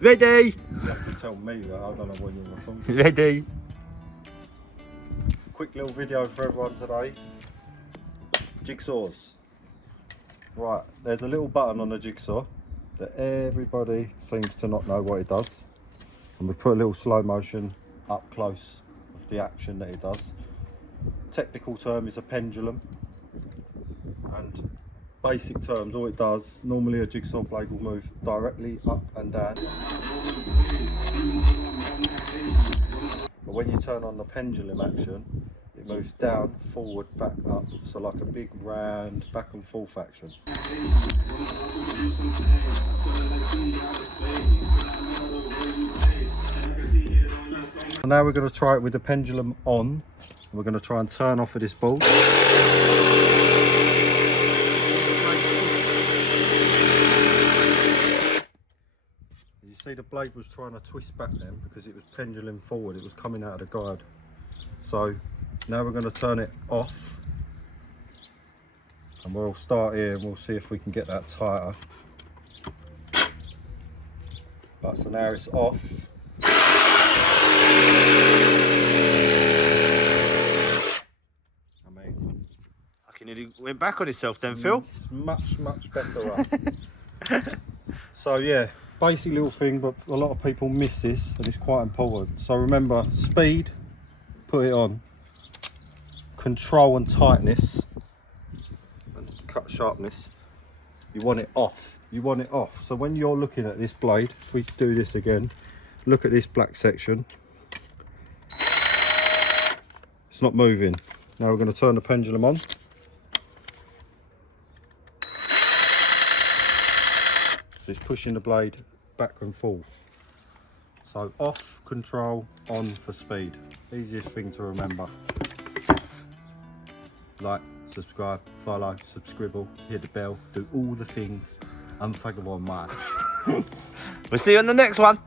Ready? You have to tell me that, I don't know when you're recording. Ready? Quick little video for everyone today. Jigsaws. Right, there's a little button on the jigsaw that everybody seems to not know what it does. And we've put a little slow motion up close of the action that it does. Technical term is a pendulum. And basic terms, all it does, normally a jigsaw blade will move directly up and down. But when you turn on the pendulum action, it moves down, forward, back, up. So like a big round back and forth action. So now we're going to try it with the pendulum on. We're going to try and turn off of this ball. You see the blade was trying to twist back then because it was pendulum forward, it was coming out of the guide. So now we're going to turn it off and we'll start here and we'll see if we can get that tighter. Right, so now it's off. I mean, I nearly went back on itself then, Phil. It's much better up. So yeah, basic little thing, but a lot of people miss this and it's quite important. So remember, speed, put it on. Control and tightness and cut sharpness, you want it off. You want it off. So when you're looking at this blade, if we do this again, look at this black section. It's not moving. Now we're going to turn the pendulum on. So it's pushing the blade back and forth. So off, control, on for speed. Easiest thing to remember. Like, subscribe, follow, subscribble, hit the bell, do all the things. And thank you very much. We'll see you on the next one.